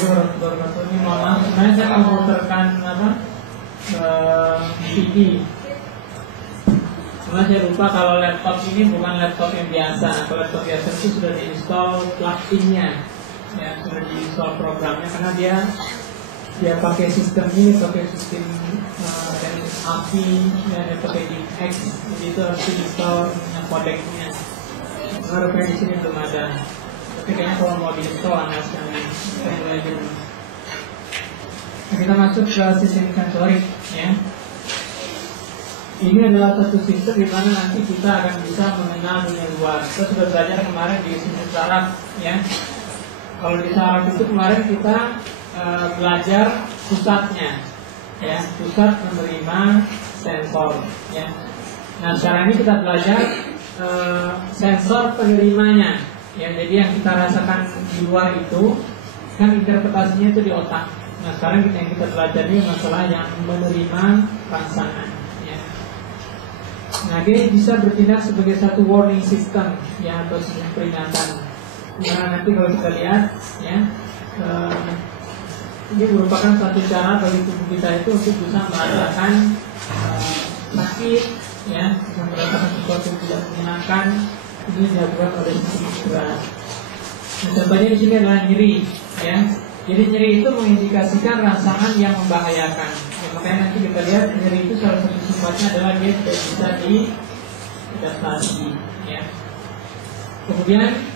Assalamualaikum warahmatullahi wabarakatuh. Ini mohon maaf, sebenarnya saya mau memutarkan CD. Cuma saya lupa kalau laptop ini bukan laptop yang biasa. Kalau laptop biasa itu sudah diinstal plugin-nya, ya sudah diinstal programnya, karena dia pakai sistem ini, pakai sistem API, dan pakai DX, jadi itu harus diinstal kodeknya. Harusnya di sini belum ada. Tapi kayaknya kalau mau diinstal anak sekali. Kita masuk ke sistem sensorik, ya. Ini adalah satu sistem di mana nanti kita akan bisa mengenal dunia luar. Kita sudah belajar kemarin di sistem saraf, ya. Kalau di saraf itu kemarin kita belajar pusatnya, ya, pusat menerima sensor, ya. Nah sekarang ini kita belajar sensor penerimanya, ya. Jadi yang kita rasakan di luar itu kan interpretasinya itu di otak. Nah sekarang yang kita belajar ini masalah yang menerima rangsangan, ya. Nah dia bisa bertindak sebagai satu warning system, ya, atau sistem peringatan. Nah nanti kalau kita lihat, ya, ini merupakan satu cara bagi tubuh kita itu untuk bisa merasakan sakit, ya, bisa merasakan sesuatu yang tidak menyenangkan. Ini dilakukan oleh sistem keras. Nah, contohnya di sini adalah nyeri, ya. Jadi nyeri itu mengindikasikan rangsangan yang membahayakan. Ya, makanya nanti kita lihat nyeri itu salah satu sifatnya adalah dia tidak bisa diadaptasi, ya. Kemudian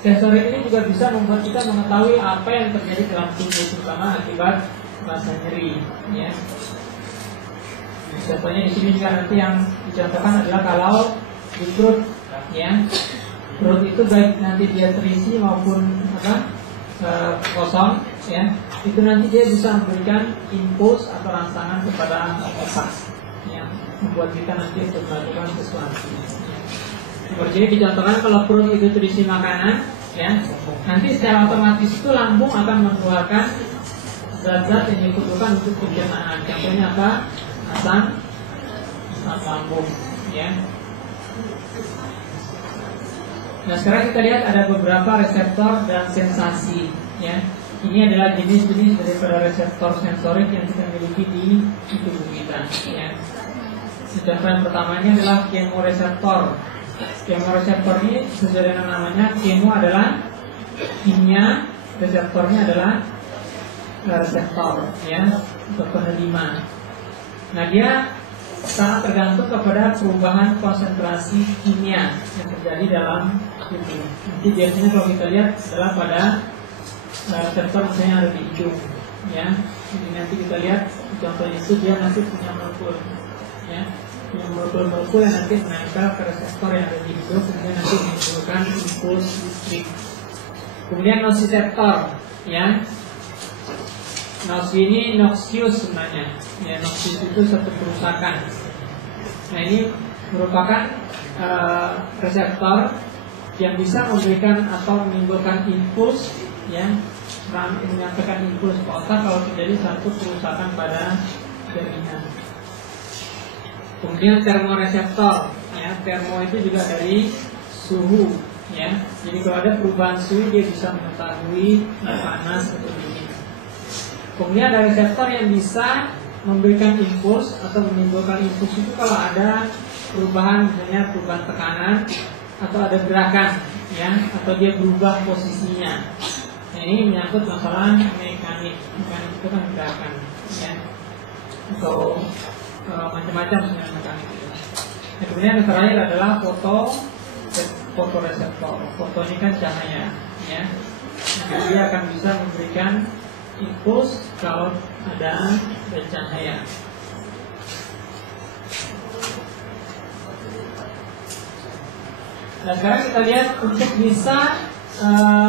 sensor ini juga bisa membuat kita mengetahui apa yang terjadi dalam tubuh, terutama akibat rasa nyeri, ya. Contohnya di sini juga nanti yang dicontohkan adalah kalau di perut, ya, perut itu baik nanti dia terisi maupun kosong, ya, itu nanti dia bisa memberikan impuls atau rangsangan kepada otak, ya, membuat kita nanti untuk melakukan sesuatu. Jadi dicontohkan kalau perut itu terisi makanan, ya, nanti secara otomatis itu lambung akan mengeluarkan zat-zat yang dibutuhkan untuk pencernaan. Contohnya apa? Asam lambung, ya. Nah sekarang kita lihat ada beberapa reseptor dan sensasi, ya. Ini adalah jenis-jenis daripada reseptor sensorik yang kita miliki di tubuh kita, ya. Contoh yang pertamanya adalah kemoreseptor. Kemoreseptor ini sesuai dengan namanya, kemo adalah kimia, reseptornya adalah reseptor, ya, untuk penerima. Nah dia sangat tergantung kepada perubahan konsentrasi kimia yang terjadi dalam tubuh. Nanti biasanya kalau kita lihat adalah pada reseptor misalnya ada di hidung, ya. Jadi nanti kita lihat contohnya itu dia nanti punya molekul, ya, punya molekul yang nanti menempel ke reseptor yang ada di hidung, kemudian nanti menimbulkan impuls listrik. Kemudian nociceptor, ya. Nox ini noxious sebenarnya, ya, noxious itu satu kerusakan. Nah ini merupakan reseptor yang bisa memberikan atau menimbulkan impuls, ya, menyampaikan impuls ke otak kalau terjadi satu kerusakan pada jaringan. Kemudian termoreseptor, ya, termo itu juga dari suhu, ya. Jadi kalau ada perubahan suhu dia bisa mengetahui panas atau dingin. Kemudian ada reseptor yang bisa memberikan impuls atau menimbulkan impuls itu kalau ada perubahan, misalnya perubahan tekanan atau ada gerakan, ya, atau dia berubah posisinya. Nah, ini menyangkut masalah mekanik. Mekanik itu kan gerakan, ya, atau macam-macam dengan mekanik itu. Nah, kemudian yang terakhir adalah fotoreseptor. Foto ini kan cahaya, ya. Nah, dia akan bisa memberikan impuls kalau ada cahaya. Nah sekarang kita lihat untuk bisa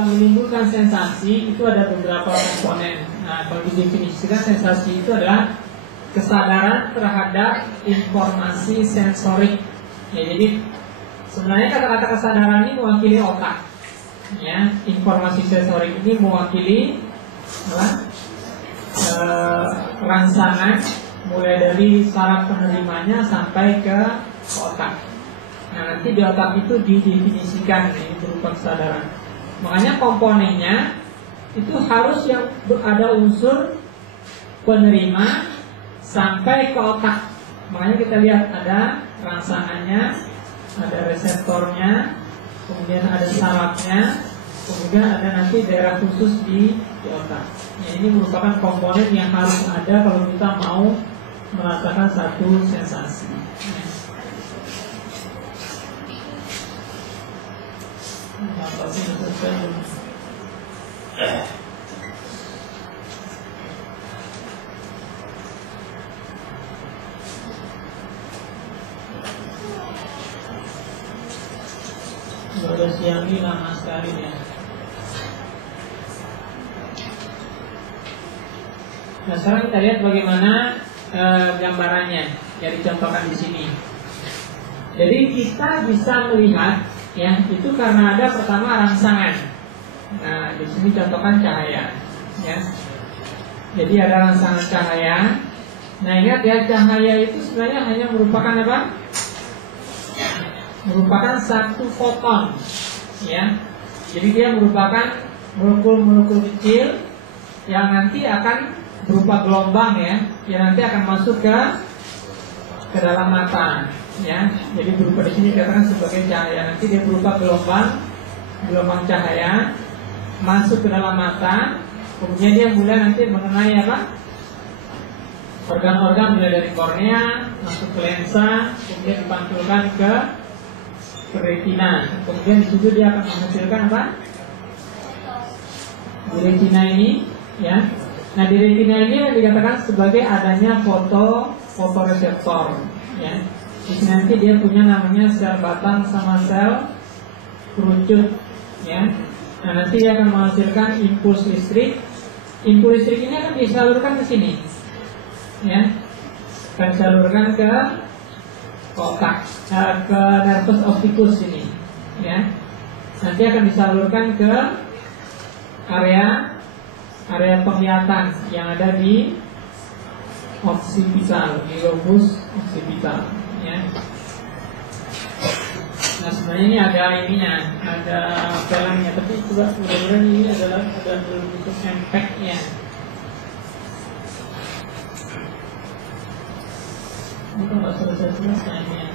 menimbulkan sensasi itu ada beberapa komponen. Nah kalau didefinisikan sensasi itu adalah kesadaran terhadap informasi sensorik. Ya, jadi sebenarnya kata-kata kesadaran ini mewakili otak, ya. Informasi sensorik ini mewakili rangsangan mulai dari saraf penerimanya sampai ke otak. Nah nanti di otak itu didefinisikan ini berupa kesadaran. Makanya komponennya itu harus yang ada unsur penerima sampai ke otak. Makanya kita lihat ada rangsangannya, ada reseptornya, kemudian ada sarafnya, kemudian ada nanti daerah khusus di otak. Ya, ini merupakan komponen yang harus ada kalau kita mau merasakan satu sensasi. Sudah siang ini lama sekali ya. Nah, sekarang kita lihat bagaimana gambarannya yang dicontohkan di sini. Jadi kita bisa melihat ya, itu karena ada pertama rangsangan. Nah, di sini contohkan cahaya ya. Jadi ada rangsangan cahaya. Nah, ingat ya, cahaya itu sebenarnya hanya merupakan apa? Merupakan satu foton ya. Jadi dia merupakan molekul-molekul kecil yang nanti akan berupa gelombang ya, yang nanti akan masuk ke dalam mata ya. Jadi berupa di sini dikatakan sebagai cahaya. Nanti dia berupa gelombang cahaya masuk ke dalam mata, kemudian dia mulai nanti mengenai apa? Organ-organ mulai dari kornea masuk ke lensa, kemudian dipantulkan ke retina. Kemudian di situ dia akan menghasilkan apa? Di retina ini ya. Nah, di retina ini yang dikatakan sebagai adanya fotoreseptor ya. Di sini nanti dia punya namanya sel batang sama sel kerucut ya. Nah, nanti dia akan menghasilkan impuls listrik. Impuls listrik ini akan disalurkan ke sini ya. Akan disalurkan ke otak, ke nervus opticus ini ya. Nanti akan disalurkan ke area penglihatan yang ada di occipital, di lobus occipital ya. Nah, sebenarnya ini ada ininya, ada pelangnya, tapi coba mudah-mudahan ini adalah ada bentuk impact-nya. Ini kalau nggak selesai ini ya.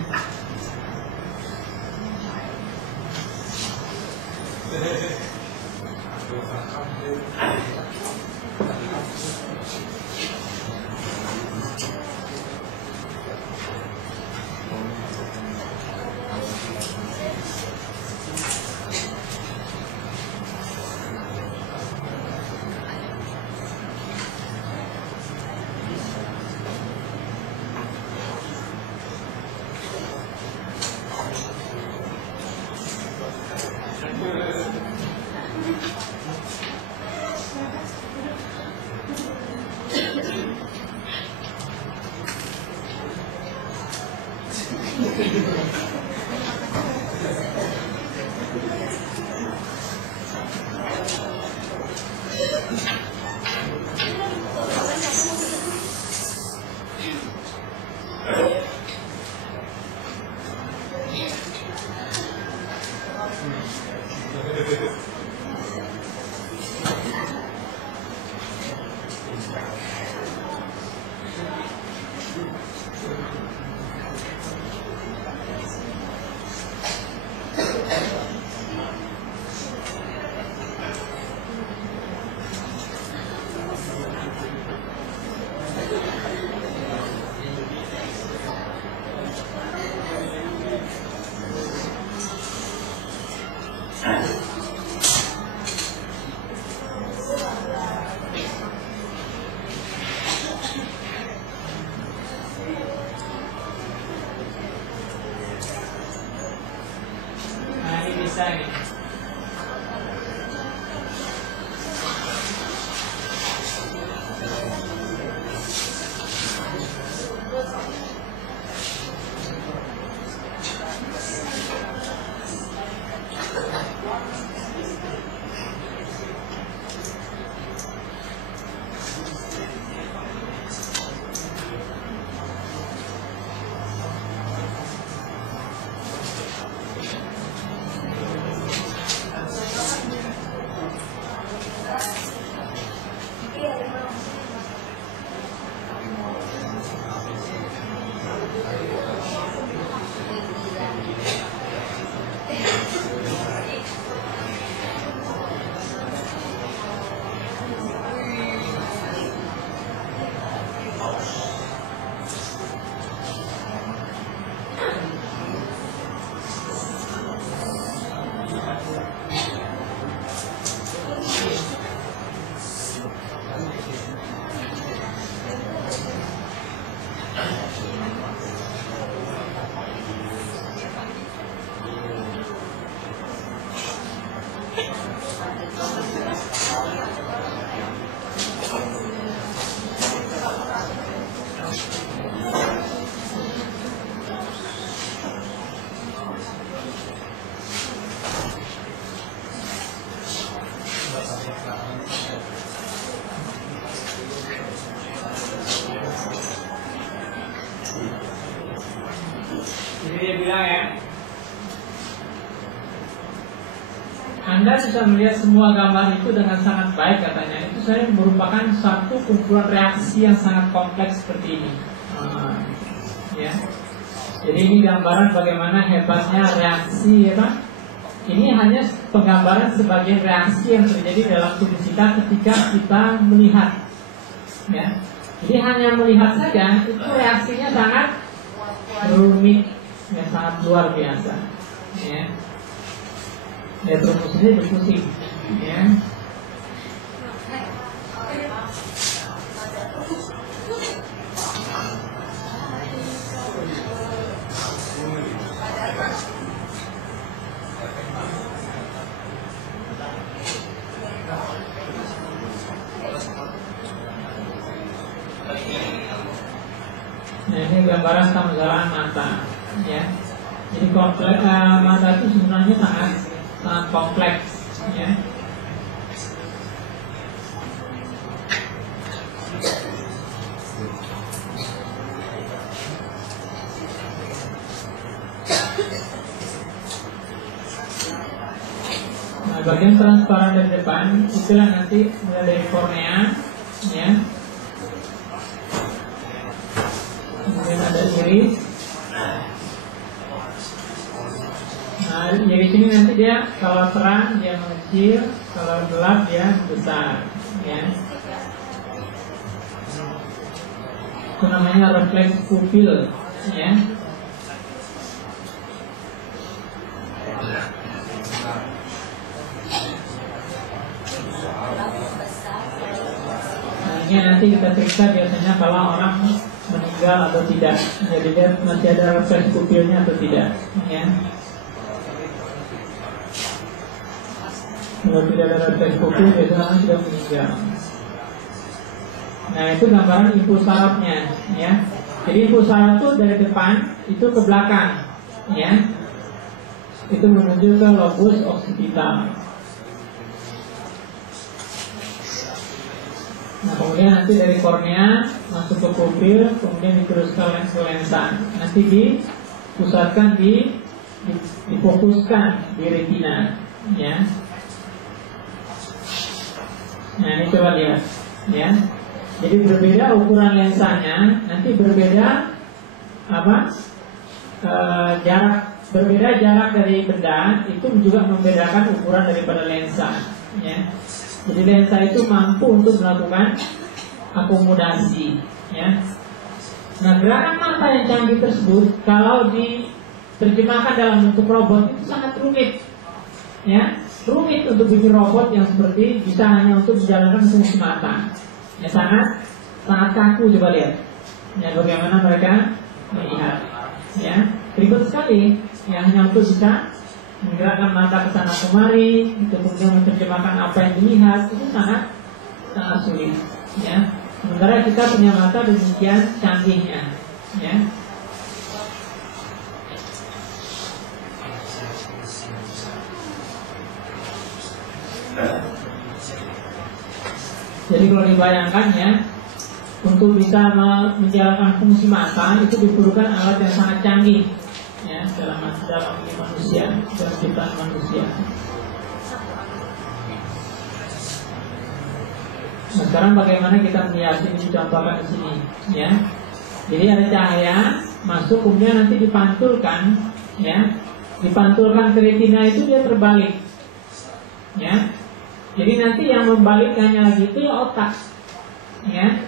Jadi dia bilang ya, Anda bisa melihat semua gambar itu dengan sangat baik katanya. Itu saya merupakan satu kumpulan reaksi yang sangat kompleks seperti ini. Ya. Jadi ini gambaran bagaimana hebatnya reaksi, ya Pak. Ini hanya penggambaran sebagian reaksi yang terjadi dalam tubuh kita ketika kita melihat. Ya. Jadi hanya melihat saja itu reaksinya sangat rumit, ya, sangat luar biasa. Ya. Lihat rumusnya berpusing, ya. Nah, ini gambaran tambalan mata, ya. Jadi kompleks, mata itu sebenarnya sangat kompleks, ya. Nah, bagian transparan dari depan itulah nanti mulai dari kornea, ya. Kemudian ada iris. Nah, iris ini nanti dia kalau terang dia mengecil, kalau gelap dia besar, ya. Itu namanya refleks pupil, ya. Nah, ini nanti kita periksa biasanya kalau orang meninggal atau tidak. Jadi lihat masih ada refleks pupilnya atau tidak, ya. Kalau tidak ada refleks pupil biasanya orang sudah meninggal. Nah, itu gambaran impuls sarafnya, ya. Jadi impuls saraf itu dari depan itu ke belakang, ya. Itu menuju ke lobus occipital. Nah, kemudian nanti dari kornea masuk ke pupil, kemudian diteruskan ke lensa. Nanti dipusatkan difokuskan di retina, ya. Nah, ini coba lihat, ya. Jadi berbeda ukuran lensanya, nanti berbeda berbeda jarak dari benda, itu juga membedakan ukuran daripada lensa, ya. Jadi lensa itu mampu untuk melakukan akomodasi, ya. Nah, gerakan mata yang canggih tersebut kalau diterjemahkan dalam bentuk robot itu sangat rumit, ya. Rumit untuk bikin robot yang seperti bisa hanya untuk menjalankan fungsi mata, ya. Sangat kaku, coba lihat, ya, bagaimana mereka melihat, ya. Ribet sekali, ya, hanya untuk bisa menggerakkan mata ke sana kemari, kemudian menerjemahkan apa yang dilihat, itu sangat sulit, ya. Sementara kita punya mata demikian canggihnya, ya. Jadi kalau dibayangkan, ya, untuk bisa menjalankan fungsi mata itu diperlukan alat yang sangat canggih, ya, dalam manusia, dalam ciptaan manusia. Nah, sekarang bagaimana kita melihat ini dicontohkan di sini, ya. Jadi ada cahaya masuk, kemudian nanti dipantulkan, ya, dipantulkan ke retina, itu dia terbalik, ya. Jadi nanti yang membalikkannya lagi itu ya otak, ya.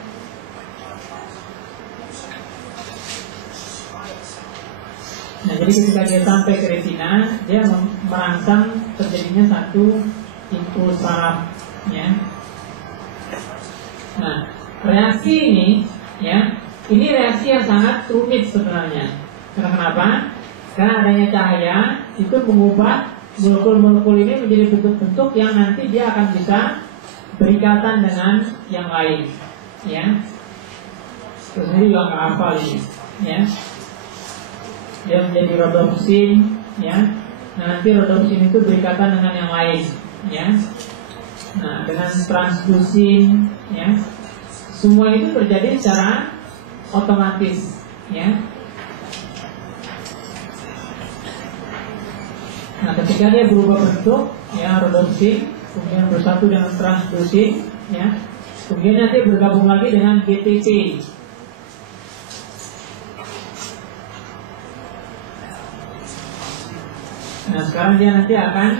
Nah, jadi ketika dia sampai ke retina, dia merangsang terjadinya satu impuls saraf, ya. Nah, reaksi ini, ya, ini reaksi yang sangat rumit sebenarnya. Karena kenapa? Karena adanya cahaya itu mengubah molekul-molekul ini menjadi bentuk-bentuk yang nanti dia akan bisa berikatan dengan yang lain, ya. Terus ini juga nggak hafal ini, ya. Dia menjadi rhodopsin, ya. Nah, nanti rhodopsin itu berikatan dengan yang lain, ya. Nah, dengan transdusin, ya. Semua itu terjadi secara otomatis, ya. Nah, ketika dia berubah bentuk, ya, rhodopsin, kemudian bersatu dengan transdusin, ya, kemudian nanti bergabung lagi dengan GTP. Nah, sekarang dia nanti akan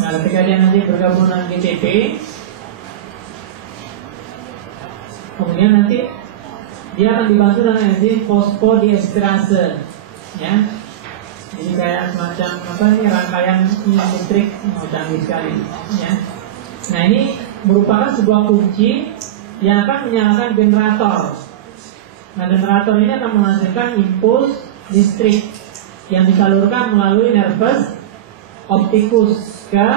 ketika dia nanti bergabung dengan GTP, kemudian nanti dia akan dibantu dengan enzim fosfodiesterase, ya. Jadi kayak semacam apa nih, rangkaian listrik canggih sekali, ya. Nah, ini merupakan sebuah kunci yang akan menyalakan generator. Nah, generator ini akan menghasilkan impuls listrik yang disalurkan melalui nervus opticus ke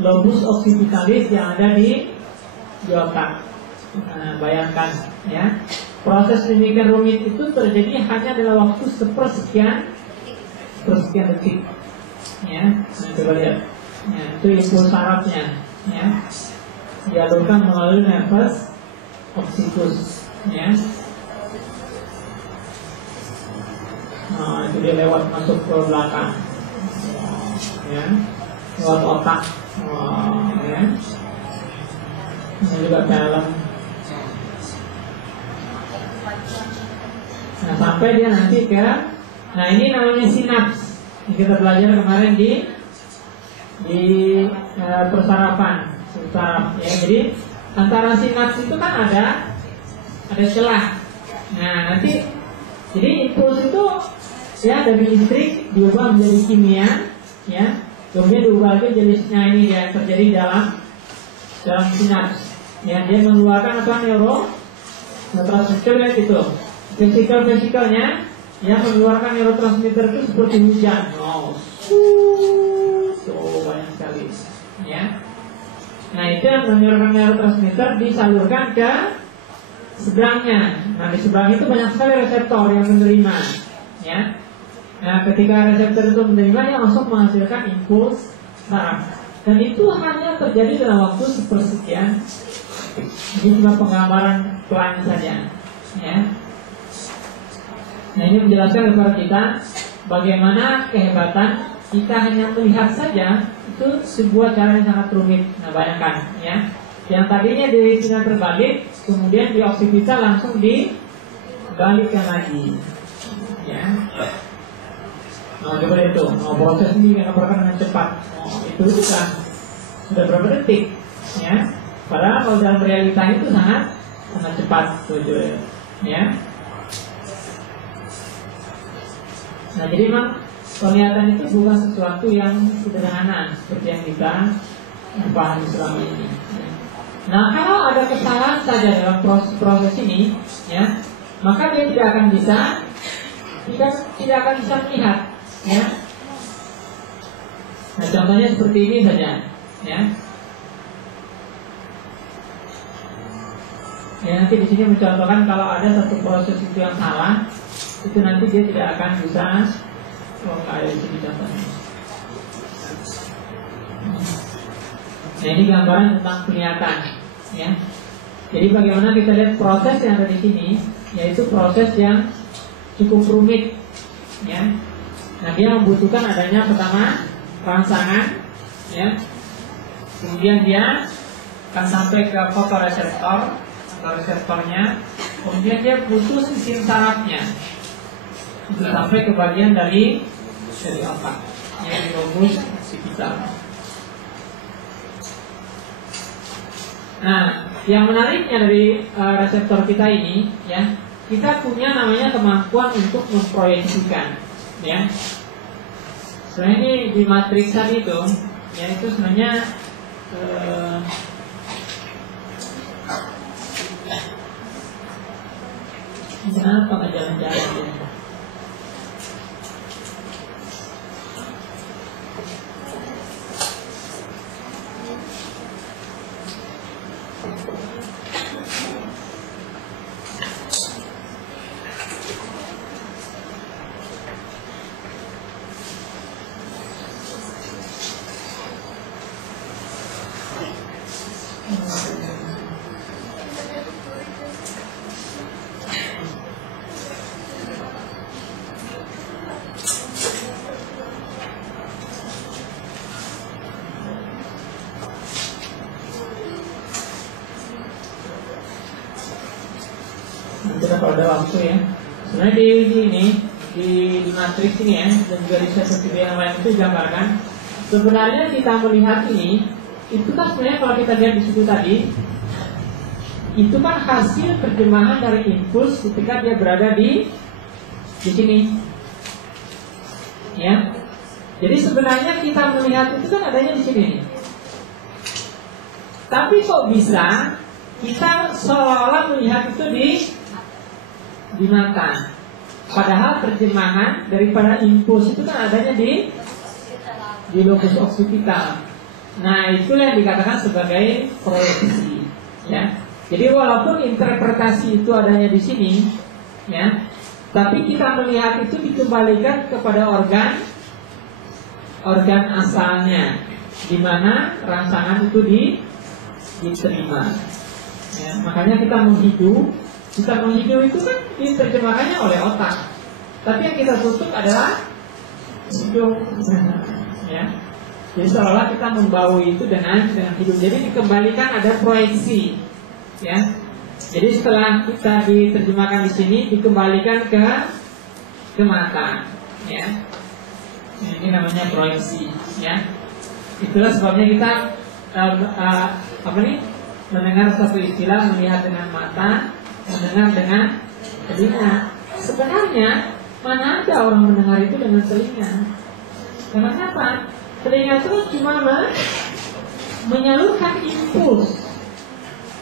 lobus occipitalis yang ada di otak. Nah, bayangkan, ya, proses demikian rumit itu terjadi hanya dalam waktu sepersekian detik, ya. Nah, coba lihat, ya, itu impuls sarafnya, ya, dialurkan melalui nervus opticus, ya. Nah, itu dia lewat masuk ke belakang, ya, lewat otak, ya. Ini juga dalam. Nah, sampai dia nanti ke, nah ini namanya sinaps. Kita belajar kemarin di persarafan, saraf, ya. Jadi antara sinaps itu kan ada celah. Nah, nanti jadi impuls itu, ya, dari listrik diubah menjadi kimia, ya. Kemudian diubah lagi jadi, nah ini yang terjadi dalam sinaps. Ya, dia mengeluarkan apa, neurotransmitter kayak gitu. Vesikelnya yang mengeluarkan neurotransmitter itu seperti hujan. Banyak sekali, ya. Nah, itu yang mengeluarkan neurotransmitter disalurkan ke seberangnya. Nah, di seberang itu banyak sekali reseptor yang menerima, ya. Nah, ketika reseptor itu menerima, dia langsung menghasilkan impuls saraf. Dan itu hanya terjadi dalam waktu sepersekian. Ini cuma penggambaran pelan saja, ya. Nah, ini menjelaskan kepada kita bagaimana kehebatan kita hanya melihat saja itu sebuah cara yang sangat rumit. Nah, bayangkan, ya, yang tadinya dengan terbalik, kemudian di oksipital langsung dibalikkan lagi, ya. Nah, coba itu, proses ini yang berjalan dengan cepat. Itu sudah berapa detik, ya. Padahal kalau dalam realita itu sangat cepat, ya. Nah, jadi memang penglihatan itu bukan sesuatu yang sederhana seperti yang kita pahami selama ini. Nah, kalau ada kesalahan saja dalam proses ini, ya, maka dia tidak akan bisa melihat, ya. Nah, contohnya seperti ini saja, ya. Ya, nanti di sini mencontohkan kalau ada satu proses itu yang salah, itu nanti dia tidak akan bisa. Kayak di sini contohnya. Nah, ini gambaran tentang penglihatan, ya. Jadi bagaimana kita lihat proses yang ada di sini, yaitu proses yang cukup rumit, ya. Nah, dia membutuhkan adanya pertama rangsangan, ya. Kemudian dia akan sampai ke fotoreseptor atau reseptornya, kemudian dia butuh sistem sarafnya untuk sampai ke bagian dari otak, yang di lobus occipital. Nah, yang menariknya dari reseptor kita ini, ya, kita punya namanya kemampuan untuk memproyeksikan, ya. Sebenarnya ini di matriks tadi itu, ya, itu sebenarnya Kenapa nggak jalan-jalan ya? Kita pada waktu ya. Sebenarnya di matriks ini ya, dan juga di studi yang lain itu digambarkan. Sebenarnya kita melihat ini, itu kan sebenarnya kalau kita lihat di situ tadi, itu kan hasil terjemahan dari impuls ketika dia berada di sini, ya. Jadi sebenarnya kita melihat itu kan adanya di sini. Tapi kok bisa kita seolah-olah melihat itu di mata, padahal terjemahan daripada impuls itu kan adanya di lobus occipital. Nah, itulah yang dikatakan sebagai proyeksi, ya. Jadi walaupun interpretasi itu adanya di sini, ya, tapi kita melihat itu dikembalikan kepada organ asalnya, di mana rangsangan itu diterima. Ya, makanya kita menghidup itu kan diterjemahkannya oleh otak, tapi yang kita tutup adalah hidung, ya. Jadi seolah kita membaui itu dengan hidup. Jadi dikembalikan ada proyeksi, ya. Jadi setelah kita diterjemahkan di sini, dikembalikan ke mata, ya. Ini namanya proyeksi, ya. Itulah sebabnya kita mendengar satu istilah, melihat dengan mata, mendengar dengan telinga. Sebenarnya mana ada orang mendengar itu dengan telinga? Kenapa? Telinga itu cuma menyalurkan impuls.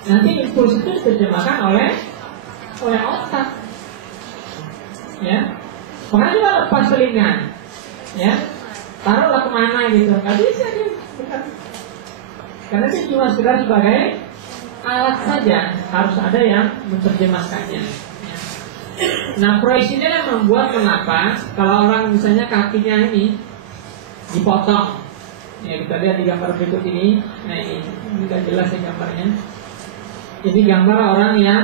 Nanti impuls itu diterjemahkan oleh otak, ya. Makanya juga lepas telinga, ya, taruhlah kemana gitu, nggak bisa dia, karena itu cuma sekedar sebagai alat saja, harus ada yang menerjemahkannya. Nah, proyeksinya yang membuat kenapa kalau orang misalnya kakinya ini dipotong, ya kita lihat di gambar berikut ini. Nah, ini tidak jelas ya gambarnya. Jadi gambar orang yang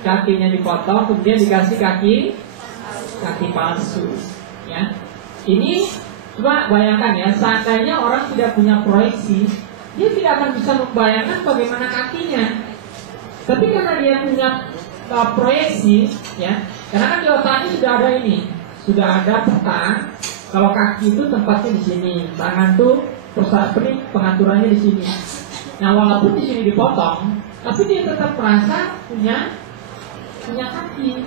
kakinya dipotong, kemudian dikasih kaki palsu, ya. Ini coba bayangkan ya, seandainya orang tidak punya proyeksi, dia tidak akan bisa membayangkan bagaimana kakinya. Tapi karena dia punya proyeksi, ya, karena kan di otaknya sudah ada peta. Kalau kaki itu tempatnya di sini, tangan tuh pengaturannya di sini. Nah, walaupun di sini dipotong, tapi dia tetap merasa punya kaki.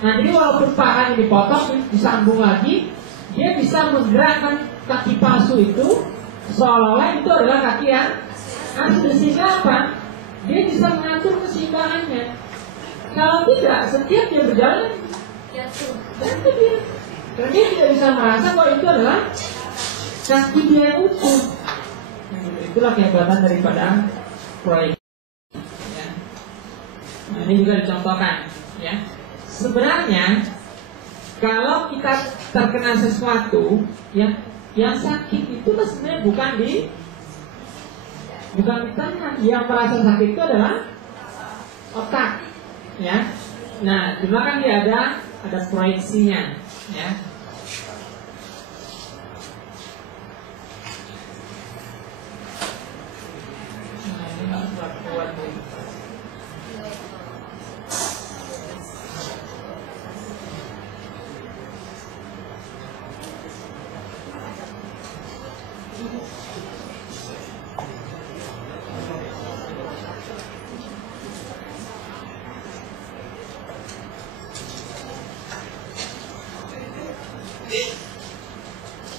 Nah, jadi walaupun pahanya dipotong, disambung lagi, dia bisa menggerakkan kaki palsu itu seolah-olah itu adalah kaki yang asli. Sehingga apa? Dia bisa mengatur keseimbangannya. Kalau tidak, setiap dia berjalan jatuh dia. Karena dia tidak bisa merasa bahwa itu adalah kaki dia yang utuh. Itulah kehebatan daripada proyek. Ya. Nah, ini juga dicontohkan, ya. Sebenarnya kalau kita terkena sesuatu, ya, yang sakit itu sebenarnya bukan di tangan. Yang merasa sakit itu adalah otak, ya. Nah, cuma kan dia ada proyeksinya, ya. Nah, ini nggak kuat nih.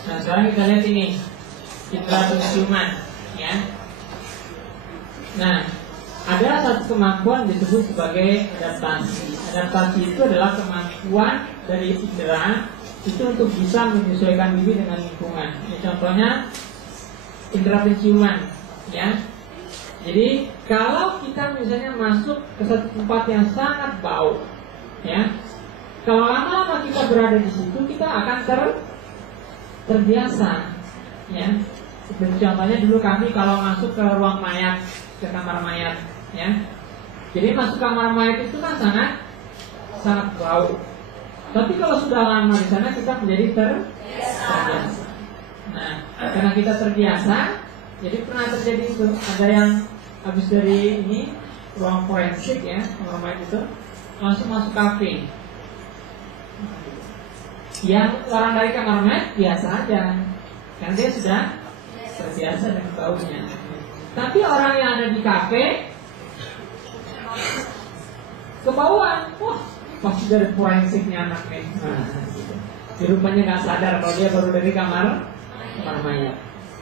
Nah, sekarang kita lihat ini indera penciuman, ya. Nah, ada satu kemampuan disebut sebagai adaptasi. Adaptasi itu adalah kemampuan dari indera itu untuk bisa menyesuaikan diri dengan lingkungan. Ya, contohnya indera penciuman, ya. Jadi kalau kita misalnya masuk ke satu tempat yang sangat bau, ya, kalau lama-lama kita berada di situ, kita akan terbiasa, ya. Seperti contohnya dulu kami kalau masuk ke ruang mayat, ke kamar mayat, ya. Jadi masuk kamar mayat itu kan sangat bau. Tapi kalau sudah lama di sana kita menjadi terbiasa. Nah, karena kita terbiasa, jadi pernah terjadi itu ada yang habis dari ini ruang forensik, ya, kamar mayat itu langsung masuk kafe. Yang orang dari kamar mayat biasa aja, karena dia sudah terbiasa dengan baunya. Tapi orang yang ada di kafe kebauan, wah pasti dari forensiknya anak nih. Nah, di rupanya nggak sadar kalau dia baru dari kamar mayat.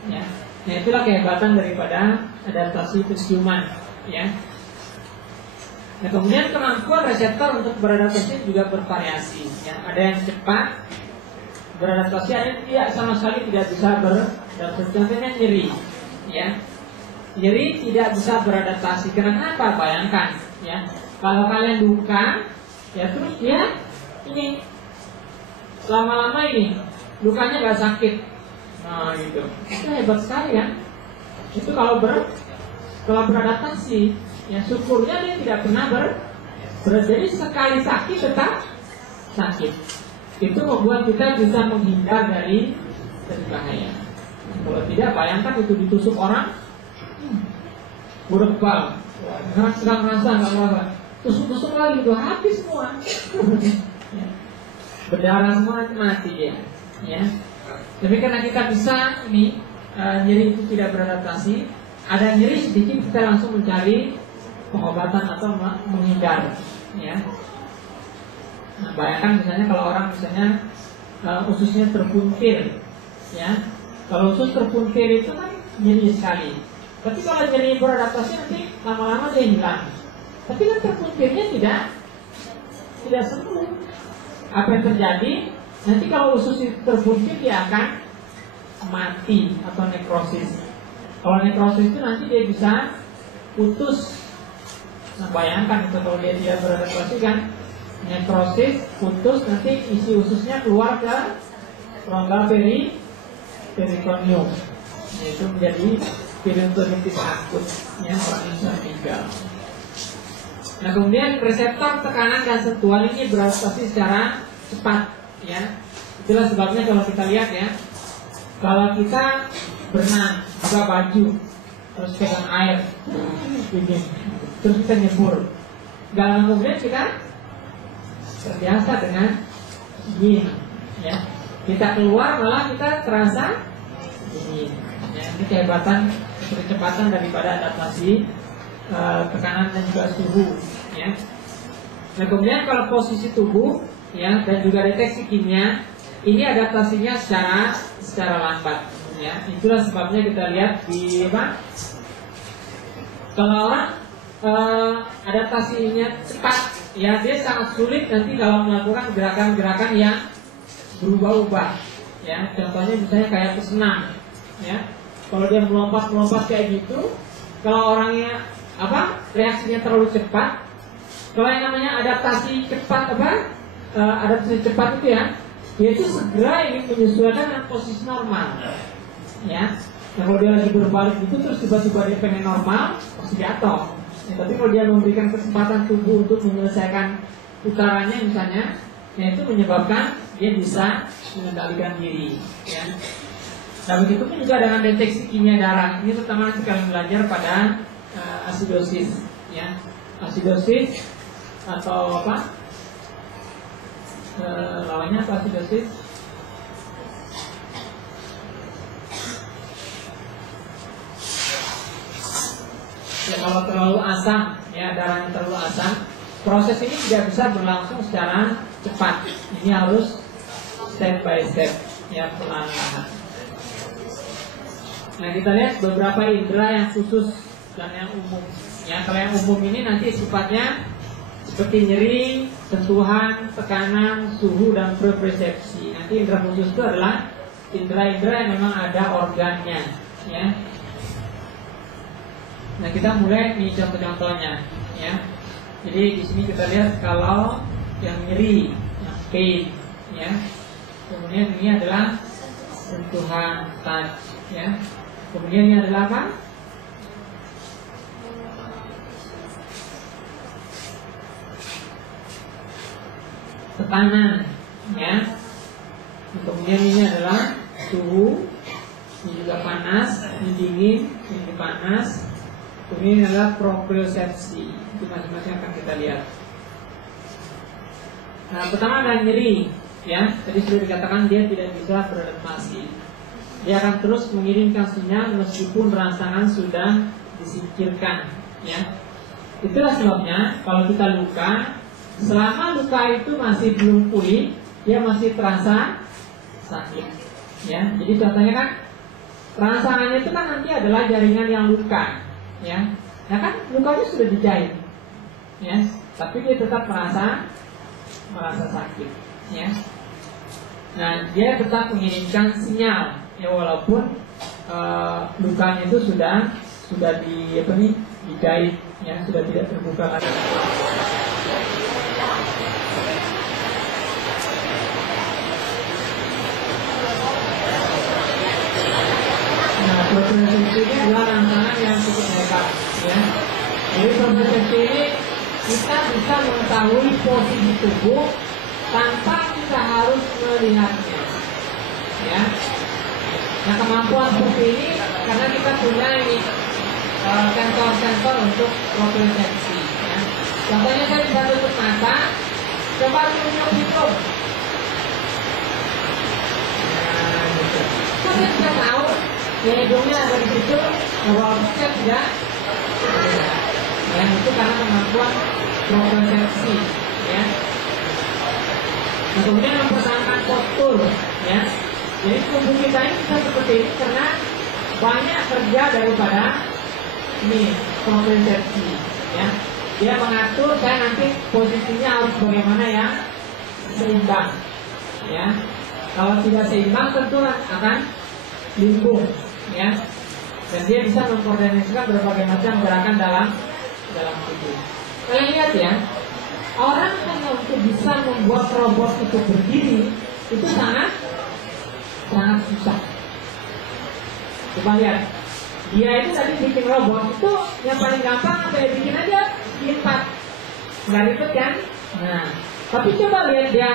Ya, nah itulah kehebatan daripada adaptasi penciuman. Ya. Nah kemudian kemampuan reseptor untuk beradaptasi juga bervariasi. Ya, ada yang cepat beradaptasi, ada yang tidak sama sekali tidak bisa beradaptasi. Contohnya nyeri. Ya, nyeri tidak bisa beradaptasi. Kenapa? Bayangkan, ya, kalau kalian luka, ya terus dia ini lama-lama ini lukanya nggak sakit, nah gitu, itu hebat sekali ya. Itu kalau beradaptasi, ya syukurnya dia tidak pernah jadi sekali sakit tetap sakit. Itu membuat kita bisa menghindar dari bahaya. Kalau tidak, bayangkan itu ditusuk orang, udah kebal, nggak merasa, tusuk-tusuk lagi itu habis semua. Berdarah semua, nanti mati dia. Ya. Tapi karena kita bisa ini nyeri itu tidak beradaptasi, ada nyeri sedikit kita langsung mencari pengobatan atau menghindar. Ya. Nah, bayangkan misalnya kalau orang misalnya ususnya terpuntir, ya. Kalau usus terpuntir itu kan nyeri sekali. Tapi kalau nyeri beradaptasi nanti lama-lama dia hilang. Tapi kan terpuntirnya tidak sembuh. Apa yang terjadi? Nanti kalau usus itu terpuntir dia akan mati atau nekrosis. Kalau nekrosis itu nanti dia bisa putus. Nah bayangkan itu kalau dia tidak beradaptasi kan, nekrosis, putus, nanti isi ususnya keluar ke rongga peritoneum. Itu menjadi periodontitis akut, ya, orang bisa meninggal. Nah kemudian reseptor tekanan dan sentuhan ini beradaptasi secara cepat, ya. Itulah sebabnya kalau kita lihat, ya, kalau kita berenang, buka baju, terus pegang air, terus kita nyebur, gak lama kemudian kita terbiasa dengan dingin, ya. Kita keluar malah kita terasa dingin. Ya, ini kehebatan kecepatan daripada adaptasi tekanan dan juga suhu, ya. Nah kemudian kalau posisi tubuh, ya, dan juga deteksi kimia, ini adaptasinya secara lambat, ya. Itulah sebabnya kita lihat di apa? Kalau orang adaptasinya cepat, ya, dia sangat sulit nanti kalau melakukan gerakan-gerakan yang berubah-ubah, ya. Contohnya misalnya kayak pesenam, ya. Kalau dia melompat kayak gitu, kalau orangnya reaksinya terlalu cepat, kalau yang namanya adaptasi cepat adaptasi cepat itu, ya, dia itu segera ingin menyesuaikan dengan posisi normal, ya. Nah, kalau dia lagi berbalik gitu terus tiba-tiba dia pengen normal, pasti jatuh. Ya, tapi kalau dia memberikan kesempatan tubuh untuk menyelesaikan putarannya misalnya, ya, itu menyebabkan dia bisa mengendalikan diri, ya. Nah begitu pun juga dengan deteksi kimia darah. Ini terutama nanti kalian belajar pada asidosis, ya. Asidosis atau apa? Lawannya apa asidosis? Ya, kalau terlalu asam, ya, darahnya terlalu asam, proses ini tidak bisa berlangsung secara cepat. Ini harus step by step, ya, pelan-pelan. Nah kita lihat beberapa indera yang khusus dan yang umum. Ya, kalau yang umum ini nanti sifatnya seperti nyeri, sentuhan, tekanan, suhu, dan propriosepsi. Nanti indera khusus itu adalah indera-indera yang memang ada organnya, ya. Nah, kita mulai nih contoh-contohnya, ya. Jadi di sini kita lihat kalau yang nyeri, yang pain, ya. Kemudian ini adalah sentuhan, touch, ya. Kemudian ini adalah apa? Tekanan, ya. Kemudian ini adalah suhu, ini juga panas, ini dingin, ini panas. Kemudian ini adalah propriosepsi. Itu masing-masing akan kita lihat. Nah, pertama adalah nyeri, ya. Tadi sudah dikatakan dia tidak bisa beradaptasi. Dia akan terus mengirimkan sinyal meskipun rangsangan sudah disingkirkan, ya. Itulah sebabnya kalau kita luka, selama luka itu masih belum pulih, dia masih terasa sakit, ya. Jadi contohnya kan rangsangannya itu kan nanti adalah jaringan yang luka, ya. Nah kan lukanya sudah dijahit, ya, tapi dia tetap merasa sakit, ya. Nah dia tetap mengirimkan sinyal, ya, walaupun lukanya itu sudah dijahit, ya, sudah tidak terbuka lagi. Propriosepsi ini adalah rangsangan yang cukup hebat, ya. Jadi propriosepsi ini kita bisa mengetahui posisi tubuh tanpa kita harus melihatnya, ya. Nah, kemampuan seperti ini karena kita punya ini sensor-sensor untuk propriosepsi, ya. Contohnya saya bisa tutup mata, coba tunjuk hidung. Nah, gitu. Saya bisa tahu ya hidungnya ada di situ, walaupun kan tidak. Ya, itu karena kemampuan propriosepsi, ya. Nah, kemudian mempertahankan postur, ya. Jadi tubuh kita ini bisa seperti ini karena banyak kerja daripada ini propriosepsi, ya. Dia mengatur saya nanti posisinya harus bagaimana ya, seimbang, ya. Kalau tidak seimbang tentu akan limbung, ya. Dan dia bisa mengkoordinasikan berbagai macam gerakan dalam tubuh. Kalian lihat ya, orang hanya untuk bisa membuat robot itu berdiri itu sangat susah. Coba lihat, dia itu tadi bikin robot itu yang paling gampang apa ya, bikin aja lipat, nggak ribet kan? Nah, tapi coba lihat dia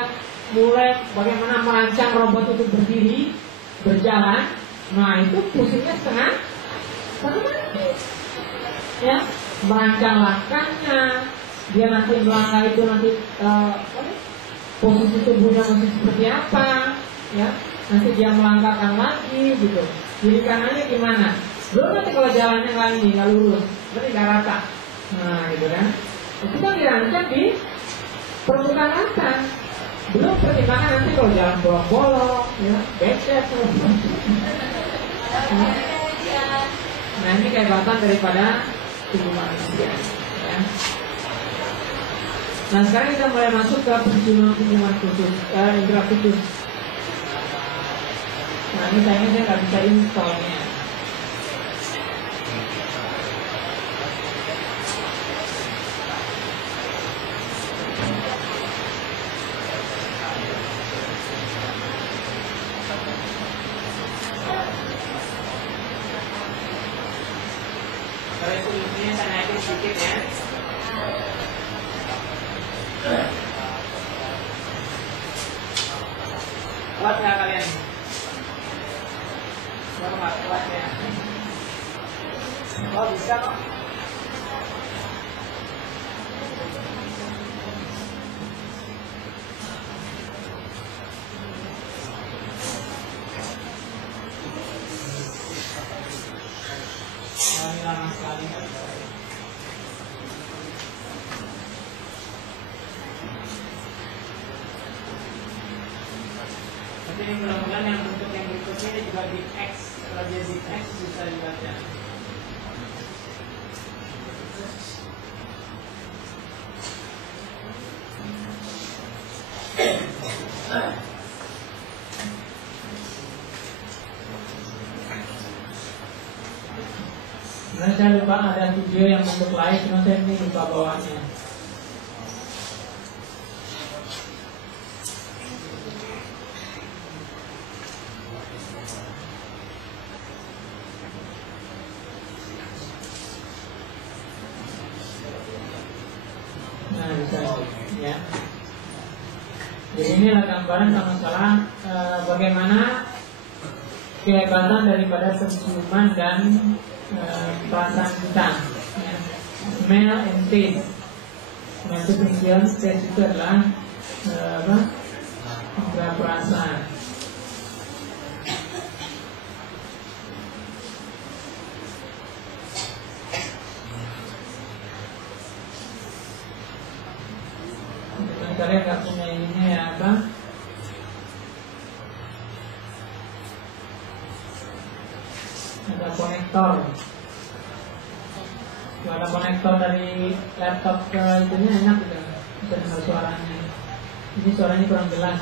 mulai bagaimana merancang robot itu berdiri, berjalan. Nah itu pusingnya setengah mati, ya. Merancang langkahnya, dia nanti melangkah itu nanti posisi tubuhnya masih seperti apa, ya. Nanti dia melangkahkan lagi gitu. Kiri kanannya gimana? Belum nanti kalau jalannya nggak lurus, berarti nggak rata. Nah gitu kan. Itu kan dirancang di permukaan atas. Belum pertimbangan nanti kalau jalan bolong-bolong, ya, becek. Nah ini kehebatan daripada tubuh manusia, ya. Nah sekarang kita mulai masuk ke penciuman khusus, indera khusus. Nah ini sayangnya saya nggak bisa installnya. Resolusinya saya naikin sedikit ya. Kuat nggak kalian? Nggak kuat ya? Oh bisa kok. Lama sekali. Nanti mudah-mudahan yang bentuk yang berikutnya juga di X. Kalau dia di X bisa dibaca. Sebenarnya saya lupa ada video yang untuk live, cuma saya ini lupa bawahnya. Nah, bisa ya. Jadi ini adalah gambaran kalau salah bagaimana kehebatan daripada penciuman dan perasaan kita, ya. Smell and taste. Smell itu penciuman, taste itu adalah indera perasaan. Kalian nggak punya ininya ya apa? Ada konektor. Kalau ada konektor dari laptop ke itunya enak gitu, bisa dengar suaranya. Ini suaranya kurang jelas.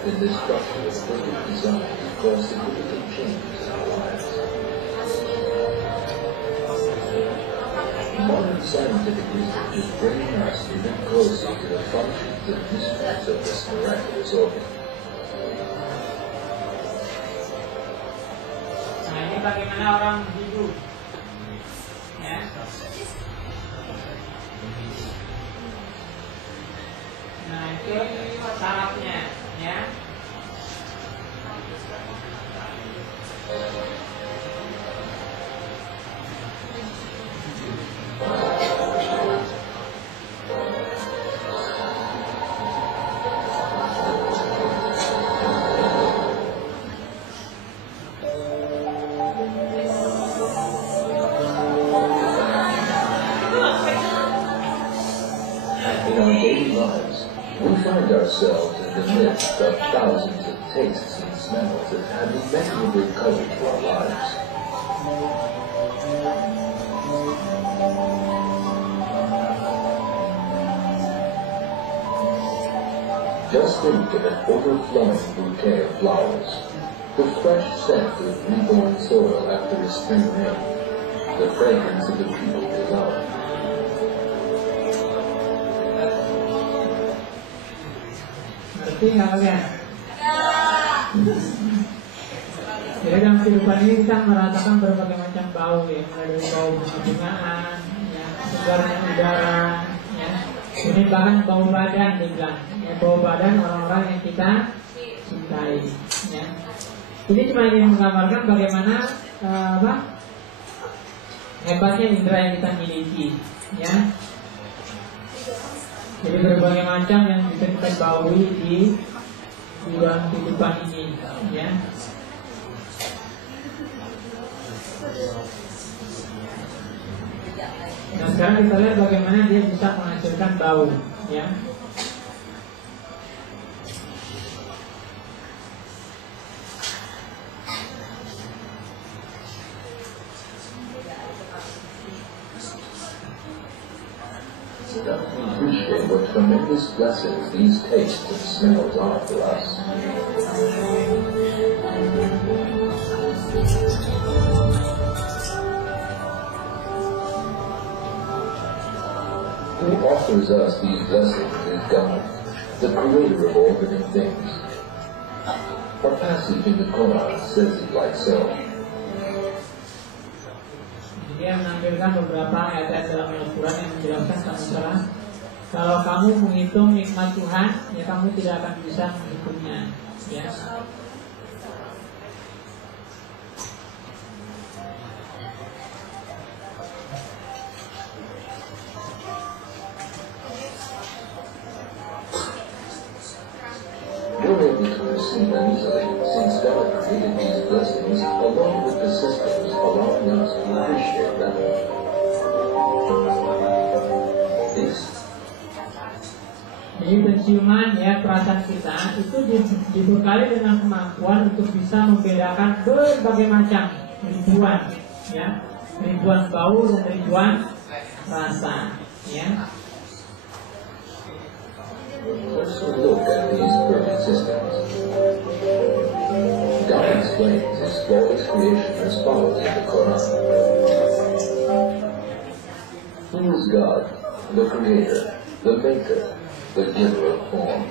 In this structure of perfect design cause significant changes in our lives. Modern scientific research is bringing us even closer to the functions and mysteries of this miraculous organ. Nah, ini bagaimana orang hidup, ya. Nah, itu sarafnya, ya. Ourselves in the midst of thousands of tastes and smells that have immeasurably colored to our lives. Just think of an overflowing bouquet of flowers, the fresh scent of reborn soil after a spring rain, the fragrance of the people we love. Ngerti nggak kalian? Jadi dalam kehidupan ini kita merasakan berbagai macam bau, ya, mulai dari bau bunga-bungaan, ya, segarnya udara, ya, ini bahkan bau badan dibilang, ya, bau badan orang-orang yang kita cintai, ya. Ini cuma ingin menggambarkan bagaimana hebatnya indera yang kita miliki, ya. Jadi berbagai macam yang bisa kita baui di dalam kehidupan ini, ya. Nah, sekarang kita lihat bagaimana dia bisa menghasilkan bau, ya. Appreciate what tremendous blessings these tastes and smells are for us. Who offers us these blessings is God, the creator of all living things. Our passage in the Quran says it like so. Dia menampilkan beberapa ayat dalam Al-Quran yang menjelaskan masalah kalau kamu menghitung nikmat Tuhan, ya kamu tidak akan bisa menghitungnya, ya. see them easily, since God created these blessings along with the systems allowing us to appreciate them. Jadi penciuman ya, perasaan kita itu dibekali dengan kemampuan untuk bisa membedakan berbagai macam ribuan bau dan ribuan rasa ya. Let's look at these perfect systems. God explains His flawless creation as follows in the Quran. He is God, the Creator, the Maker, the Giver of form.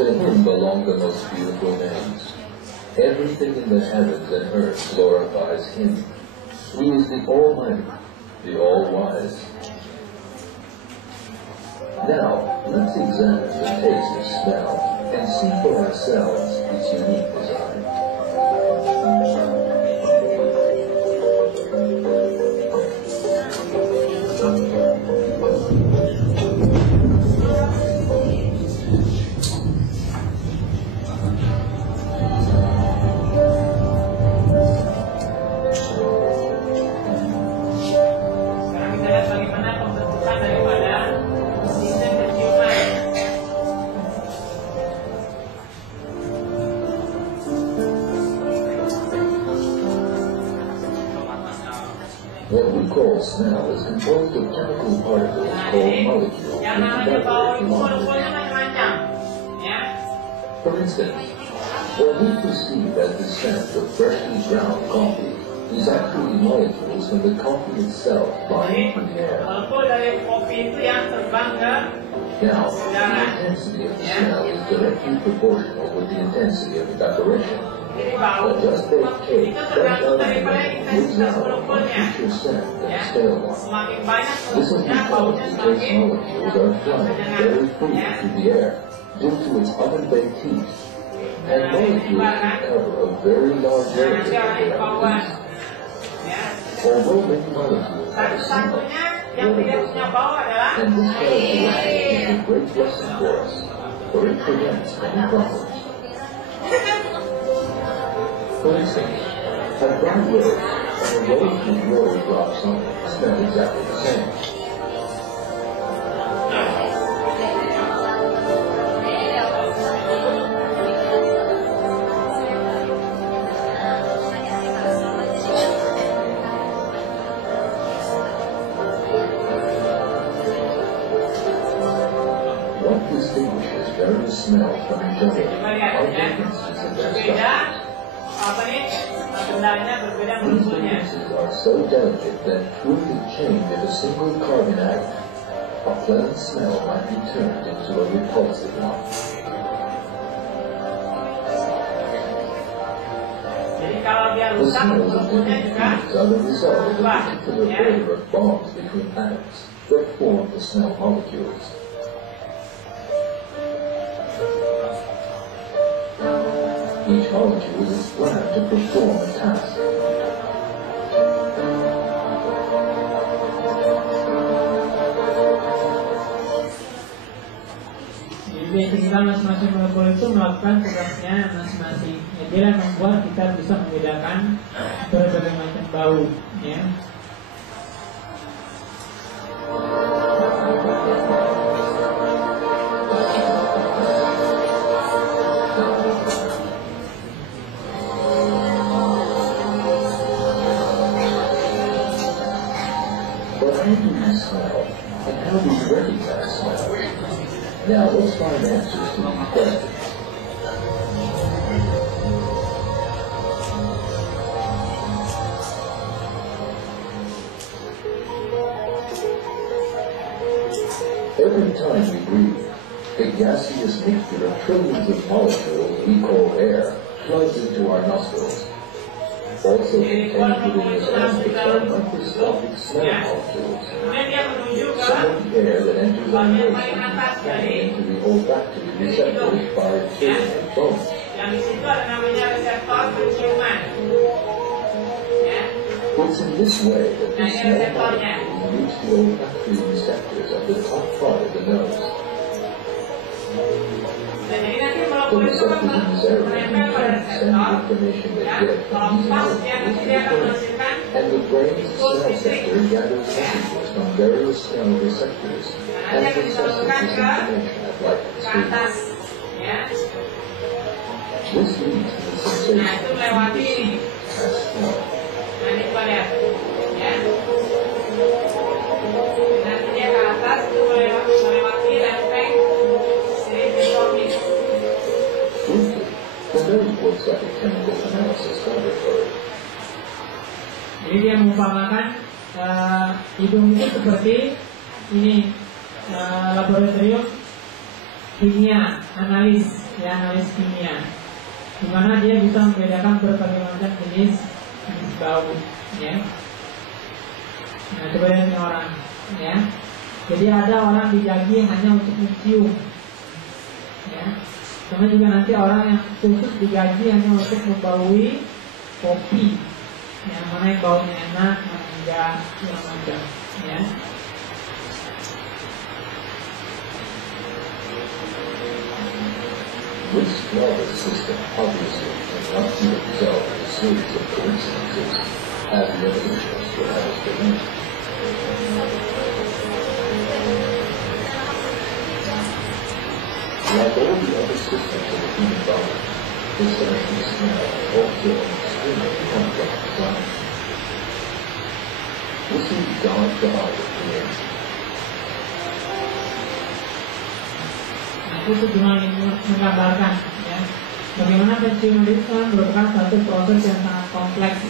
To Him belong the most beautiful names. Everything in the heavens and earth glorifies Him. He is the Almighty, the All-Wise. Now, let's examine the taste of smell and see for ourselves its unique design. What we call smell is composed of chemical particles called molecules which vibrate along with it. For instance, what we perceive as the scent of freshly ground coffee is actually molecules from the coffee itself flying through the air. Now, the intensity of the smell is directly proportional with the intensity of evaporation. A just-baked cake fresh out of the oven gives out a richer scent than a stale one. This is because the taste molecules are flying very freely through the air due to its oven-baked heat, and molecules can cover a very large area of the atmosphere. Although many molecules have a single, and this characteristic is a great blessing for us, for it prevents many problems. For instance, a dry rose and a rose with water drops on it smell exactly the same. What distinguishes various smells from each other are differences in their structures. These differences are so delicate that through the change of a single carbon atom, a pleasant smell might be turned into a repulsive one. The smells of different foods are the result of a particular order of bonds between atoms that form the smell molecules. Each molecule is planned to perform a task. Jadi kita masing-masing molekul itu melakukan tugasnya masing-masing. Ya, dia yang membuat kita bisa membedakan berbagai macam bau. Ya. How do you recognize smell? Now let's find answers to these questions. Every time we breathe, the gaseous mixture of trillions of molecules we call air floods into our nostrils. Also contained within this aspect are microscopic smell molecules. Some of the air that enters our nose can be scattered into the olfactory receptors by certain bones. It's in this way that the smell molecules reach the olfactory receptors at the top part of the nose. The receptors in this area send the information they get from these molecules to the brain, and the brain's cell sector gathers messages from various cell receptors and processes this information at light speed. This leads to the sensation as smell. Jadi dia mengumpamakan hidung itu seperti ini, laboratorium kimia, analis kimia, di mana dia bisa membedakan berbagai macam jenis bau, ya. Nah, coba lihat orang, ya. Jadi ada orang digaji hanya untuk mencium, ya. Sama juga nanti orang yang khusus digaji hanya untuk membaui kopi, yang mana yang baunya enak, mana enggak, yang macam, ya. This nervous system obviously cannot be observed as a series of coincidences, as the evolutionists would have us believe. Like all the other systems of the human body, this sense of smell also an extremely complex design. This is God's art of creation. Itu cuma menggambarkan, ya, bagaimana penciuman itu merupakan satu proses yang sangat kompleks.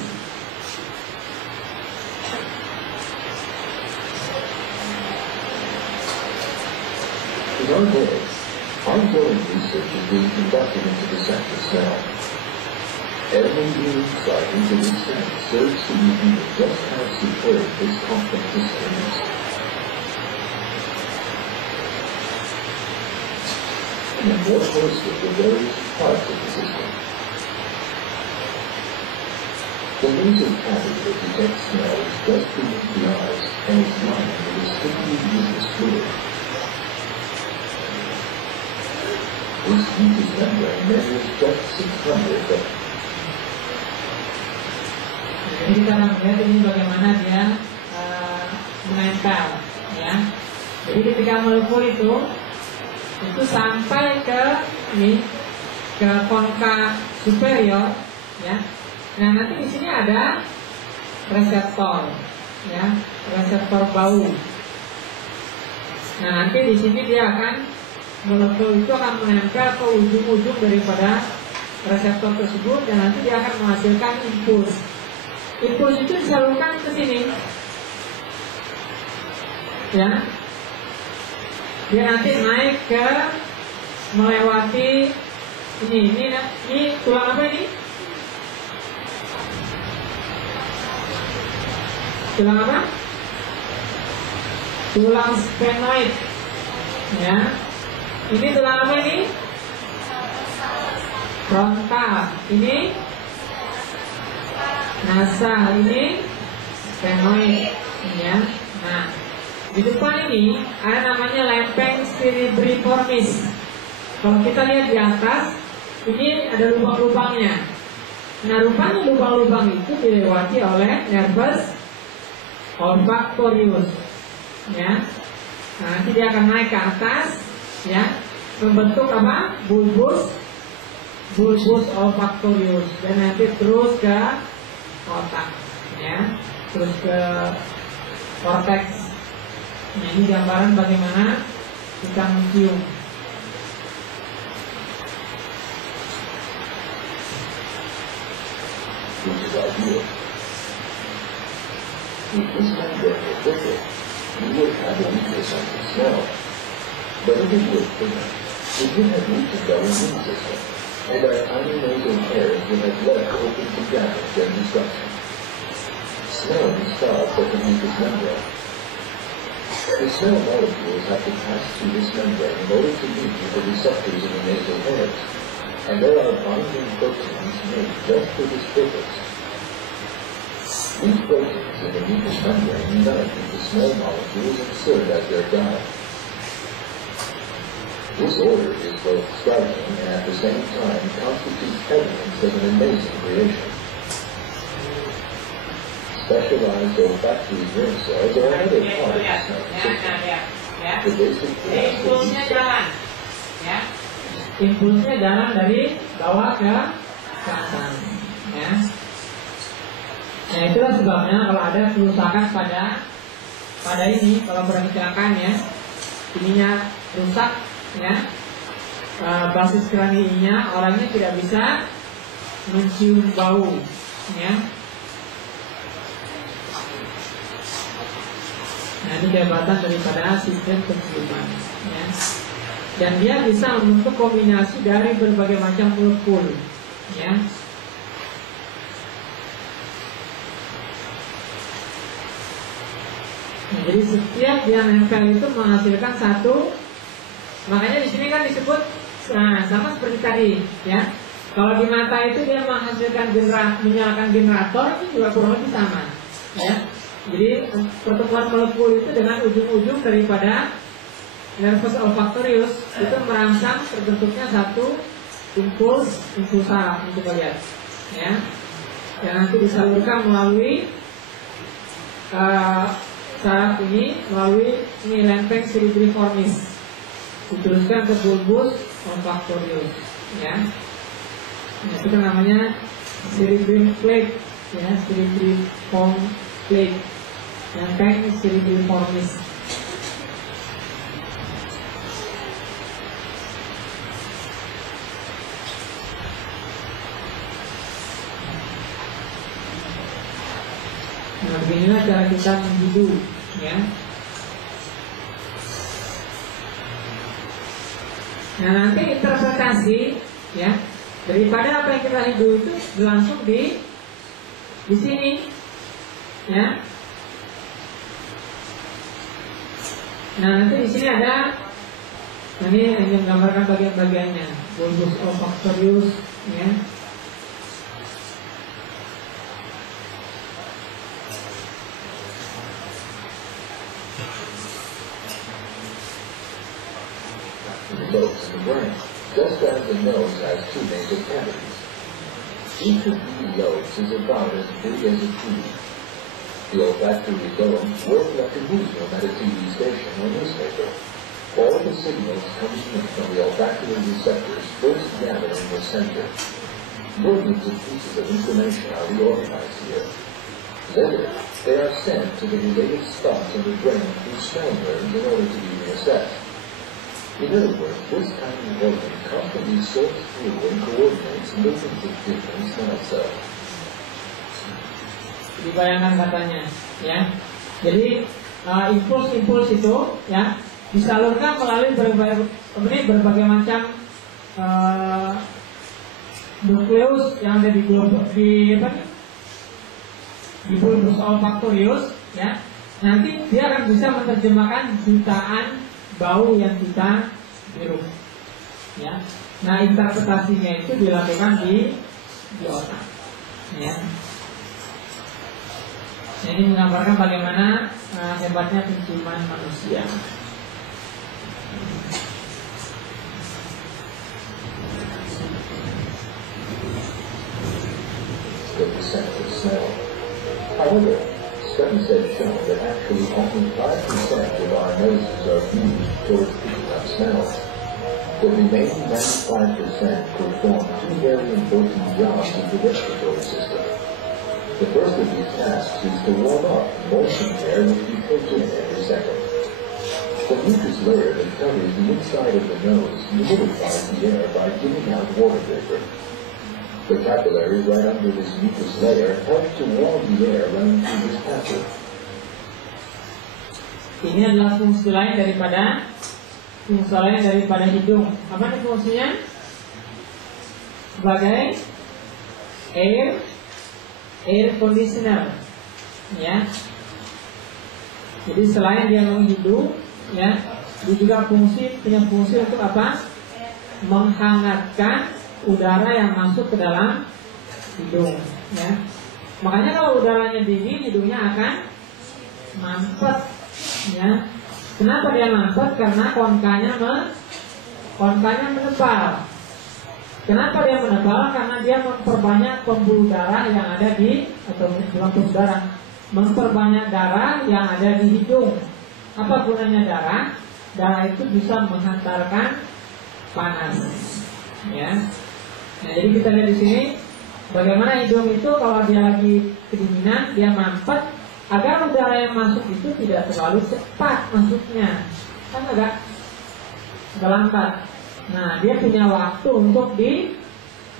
In our day, ongoing research is being conducted into the sense of smell. Every new insight into this sense serves to reveal just how superb this complex system is. And more closely the various parts of the system. The nasal cavity that detects smell is just beneath the eyes and is lined with a strictly mucus fluid. This mucus membrane measures just 600 of. Jadi kita akan melihat ini bagaimana dia menempel, ya. Jadi ketika molekul itu sampai ke ini, ke konka superior, ya. Nah, nanti di sini ada reseptor, ya, reseptor bau. Nah, nanti di sini dia akan, molekul itu akan menempel ke ujung-ujung daripada reseptor tersebut, dan nanti dia akan menghasilkan impuls. Impuls itu disalurkan ke sini, ya. Dia nanti naik ke, melewati ini tulang apa ini? Tulang apa? Tulang sphenoid, ya. Ini tulang apa ini? Frontal. Ini nasal. Ini sphenoid, ya. Nah, di depan ini ada namanya lempeng cerebriformis. Kalau kita lihat di atas, ini ada lubang-lubangnya. Nah, rupanya lubang-lubang itu dilewati oleh nervus olfactorius, ya. Nah, nanti dia akan naik ke atas, ya, membentuk apa? Bulbus olfactorius, dan nanti terus ke otak, ya, terus ke korteks. Nah, ini gambaran bagaimana kita mencium. Which is ideal. If this membrane were thicker, you would have a weaker sense of smell. But if it were thinner, it would have weakened our immune system, and our tiny nasal hairs would have left open to damage and destruction. Smell starts at the mucous membrane. The smell molecules have to pass through this membrane in order to meet with the receptors in the nasal hairs, and there are binding proteins made just for this purpose. These proteins in the mucous membrane unite with the small molecules and serve as their guide. This order is both striking and at the same time constitutes evidence of an amazing creation. Specialized olfactory brain cells are another part of the sound system. The basic impulsnya jalan, ya. Impulsnya jalan dari bawah ke atas, ya. Nah itulah sebabnya kalau ada kerusakan pada ini, kalau pada kecelakaan ya, ininya rusak, ya, basis kraniinya, orangnya tidak bisa mencium bau, ya. Nah ini jabatan daripada sistem penciuman, ya. Dan dia bisa membentuk kombinasi dari berbagai macam molekul, ya. Nah, jadi setiap dia nempel itu menghasilkan satu. Makanya di sini kan disebut, nah sama seperti tadi, ya. Kalau di mata itu dia menghasilkan menyalakan generator, itu juga kurang lebih sama, ya. Jadi pertemuan molekul itu dengan ujung-ujung daripada nervus olfactorius itu merangsang terbentuknya satu impulsa, coba lihat, ya. Yang nanti disalurkan melalui saraf ini, melalui ini lempeng cerebriformis, diteruskan ke bulbus olfactorius, ya. Nah, itu kan namanya cerebrum plate, ya, cerebriform plate, lempeng cerebriformis. Nah, beginilah cara kita menghidup, ya. Nah, nanti interpretasi, ya, daripada apa yang kita hidup itu berlangsung di sini, ya. Nah, nanti di sini ada, ini yang menggambarkan bagian-bagiannya, bulbus olfactorius, ya. lobes in the brain, just as the nose has two nasal cavities. Each of these lobes is about as big as a tube. The olfactory zone works like a newsroom at a TV station or newspaper. All the signals coming in from the olfactory receptors first gather in the center. Millions of pieces of information are reorganized here. Later, they are sent to the related spots in the brain through smell nerves in order to be reassessed. In other words, this tiny organ constantly sorts through and coordinates millions of different smell cells. Dibayangkan katanya, ya. Jadi impuls itu, ya, disalurkan melalui berbagai macam nukleus yang ada di bulbus olfactorius, ya. Nanti dia akan bisa menerjemahkan jutaan bau yang kita hirup, ya. Nah, interpretasinya itu dilakukan di otak, ya. Nah, ini menggambarkan bagaimana hebatnya penciuman manusia. However, studies have shown that actually only 5% of our noses are used towards picking up smells. The remaining 95% perform two very important jobs in the respiratory system. The first of these tasks is to warm up moist air which we take in every second. The mucus layer that covers the inside of the nose humidifies the air by giving out water vapor. The capillaries right under this mucus layer help to warm the air running through this passage. Ini adalah fungsi lain daripada hidung. Apa nih fungsinya? Sebagai air conditioner, ya. Jadi selain dia menghidup, ya, dia juga punya fungsi untuk apa? Menghangatkan udara yang masuk ke dalam hidung, ya. Makanya kalau udaranya dingin, hidungnya akan mampet, ya. Kenapa dia mampet? Karena konkanya konkanya menebal. Kenapa dia menebal? Karena dia memperbanyak pembuluh darah yang ada di, atau bukan pembuluh darah, memperbanyak darah yang ada di hidung. Apa gunanya darah? Darah itu bisa menghantarkan panas. Ya. Nah, jadi kita lihat di sini bagaimana hidung itu kalau dia lagi kedinginan, dia mampet agar udara yang masuk itu tidak terlalu cepat masuknya, kan agak lambat. Nah, dia punya waktu untuk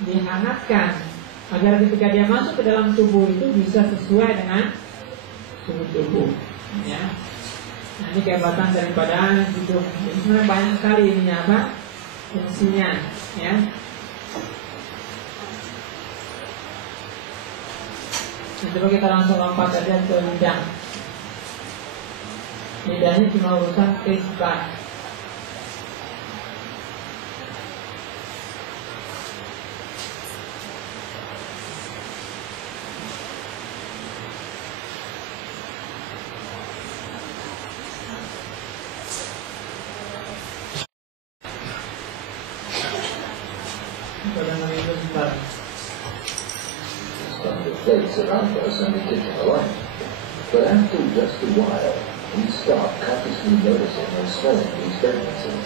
dihangatkan agar ketika dia masuk ke dalam tubuh itu bisa sesuai dengan suhu tubuh. Ya. Nah, ini kehebatan daripada hidung. Jadi sebenarnya banyak sekali ininya apa? Fungsinya, ya. Nah, coba kita langsung lompat saja ke lidah. Lidahnya cuma urusan taste bud. Plates around us and the kitchen alike. But after just a while, we stop consciously noticing and smelling these fragrances.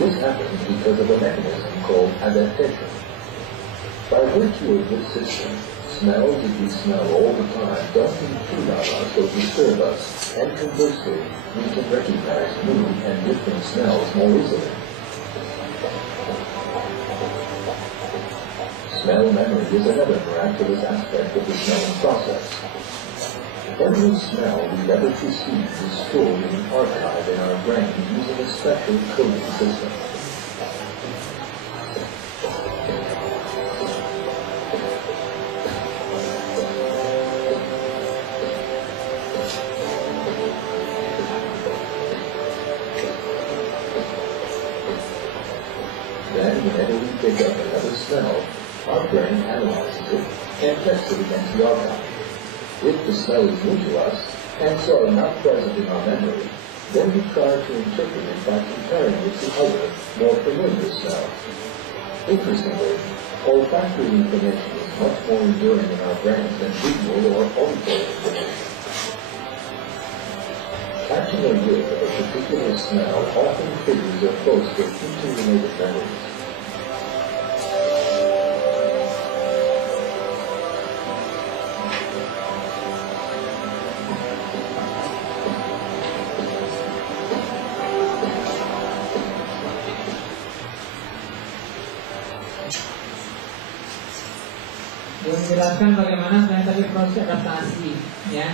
This happens because of a mechanism called adaptation. By virtue of this system, smells that we smell all the time don't intrude on us or disturb us, and conversely, we can recognize new and different smells more easily. Smell memory is another miraculous aspect of the smelling process. Every smell we ever perceive is stored in an archive in our brain using a special coding system. Then, whenever we pick up another smell, our brain analyzes it and tests it against the archive. If the smell is new to us, and so not present in our memory, then we try to interpret it by comparing it to other, more familiar smells. Interestingly, olfactory information is much more enduring in our brains than visual or auditory information. Catching a whiff of a particular smell often triggers a host of interrelated memories. Menjelaskan bagaimana saya tadi proses adaptasi, ya.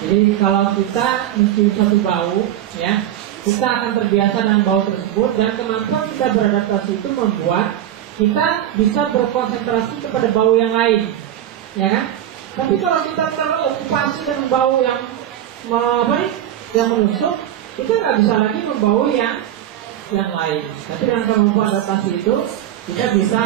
Jadi kalau kita mencium satu bau, ya, kita akan terbiasa dengan bau tersebut dan kemampuan kita beradaptasi itu membuat kita bisa berkonsentrasi kepada bau yang lain, ya kan? Tapi kalau kita terokupasi dengan bau yang yang menusuk, kita nggak bisa lagi membau yang lain. Tapi dengan kemampuan adaptasi itu kita bisa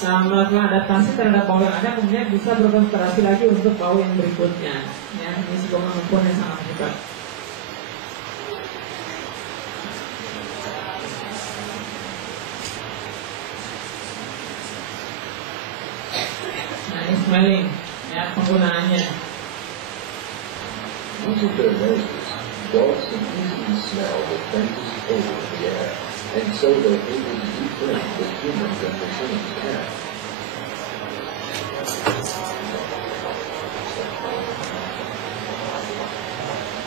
melakukan adaptasi terhadap bau yang ada, kemudian bisa berkonsentrasi lagi untuk bau yang berikutnya. Ya, ini sebuah kemampuan yang sangat hebat. Nah, ini smelling, ya, penggunaannya. Using their noses, dogs can easily smell the faintest odor in the air, and so they're able to do things that humans and machines can't.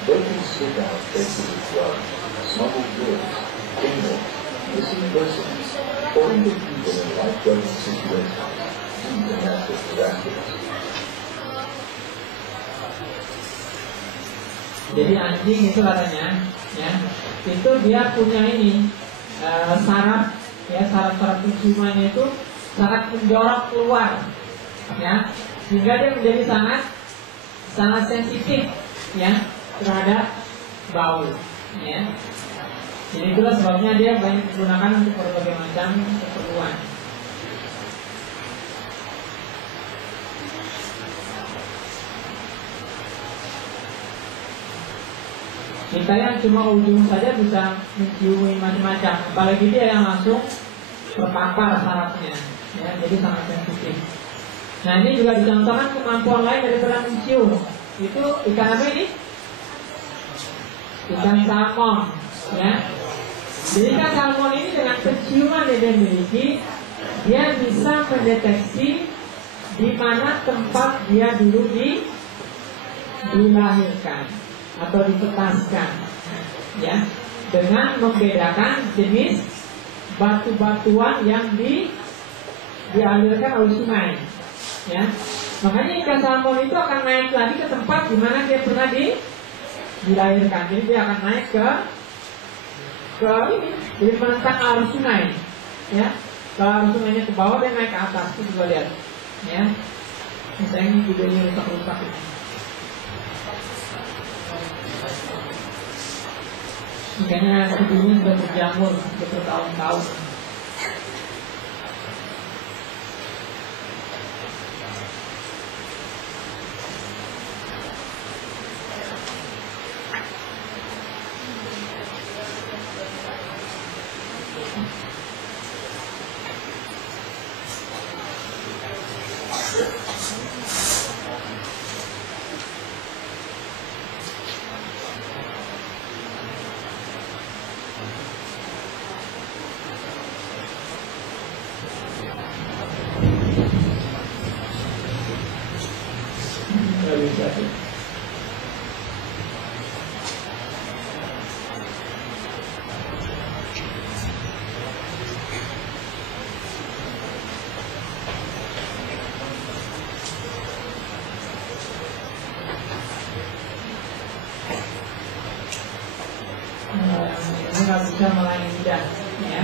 They can sniff out traces of drugs, smuggled goods, criminals, missing persons, or even people in life-threatening situations due to natural disasters. Jadi anjing itu katanya, ya, itu dia punya ini saraf, ya, saraf penciumannya itu sangat menjorok keluar, ya, sehingga dia menjadi sangat sensitif, ya, terhadap bau, ya. Jadi itulah sebabnya dia banyak digunakan untuk berbagai macam keperluan. Kita yang cuma ujung saja bisa menciumi macam-macam, apalagi dia yang langsung terpapar sarafnya, ya, jadi sangat sensitif. Nah, ini juga dicontohkan kemampuan lain daripada mencium. Itu ikan apa ini? Ikan salmon, ya. Jadi ikan salmon ini dengan penciuman yang dia miliki, dia bisa mendeteksi di mana tempat dia dulu dilahirkan atau ditetaskan, ya, dengan membedakan jenis batu-batuan yang dialirkan oleh sungai, ya. Makanya ikan salmon itu akan naik lagi ke tempat di mana dia pernah dilahirkan. Jadi dia akan naik ke ini, jadi menentang arus sungai, ya. Kalau arus sungainya ke bawah, dia naik ke atas. Itu juga lihat, ya. Misalnya ini videonya rusak-rusak ini. Makanya videonya sudah berjamur, sudah bertahun-tahun. Nggak bisa melayani lidah, ya.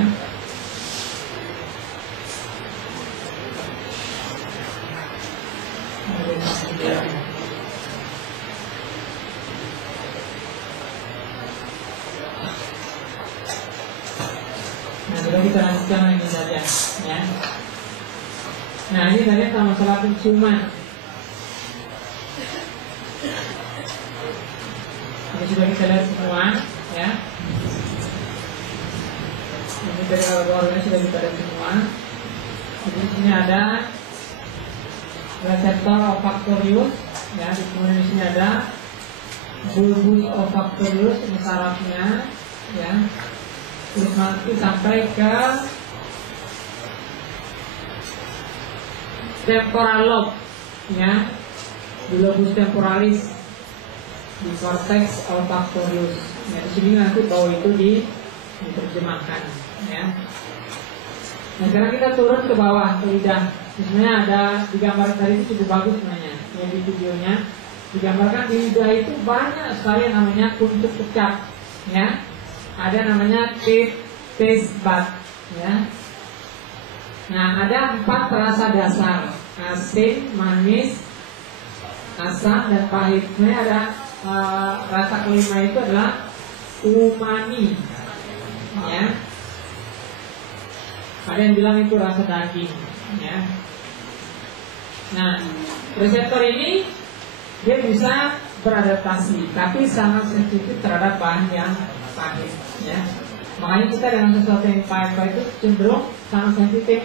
Nah, sudah kita lanjutkan ini saja, ya. Nah, ini tadi tentang masalah penciuman. Ini sudah kita lihat semua, ya. Ini dari awal-awalnya sudah kita lihat semua. Jadi di sini ada reseptor olfaktorius, ya. Kemudian di sini ada bulbus olfaktorius, ini sarafnya, ya. Terus nanti sampai ke temporal lobe, ya, di lobus temporalis, di cortex olfaktorius. Ya, di sini nanti bau itu diterjemahkan, ya. Nah, sekarang kita turun ke bawah, ke lidah. Sebenarnya ada di gambar tadi itu cukup bagus sebenarnya, ya, di videonya digambarkan di lidah itu banyak sekali yang namanya kuncup kecap, ya. Ada namanya taste bud, ya. Nah, ada 4 rasa dasar: asin, manis, asam, dan pahit. Sebenarnya ada rasa kelima itu adalah umami, ya. Ada yang bilang itu rasa daging, ya. Nah, reseptor ini dia bisa beradaptasi, tapi sangat sensitif terhadap bahan yang pahit, ya. Makanya kita dengan sesuatu yang pahit itu cenderung sangat sensitif.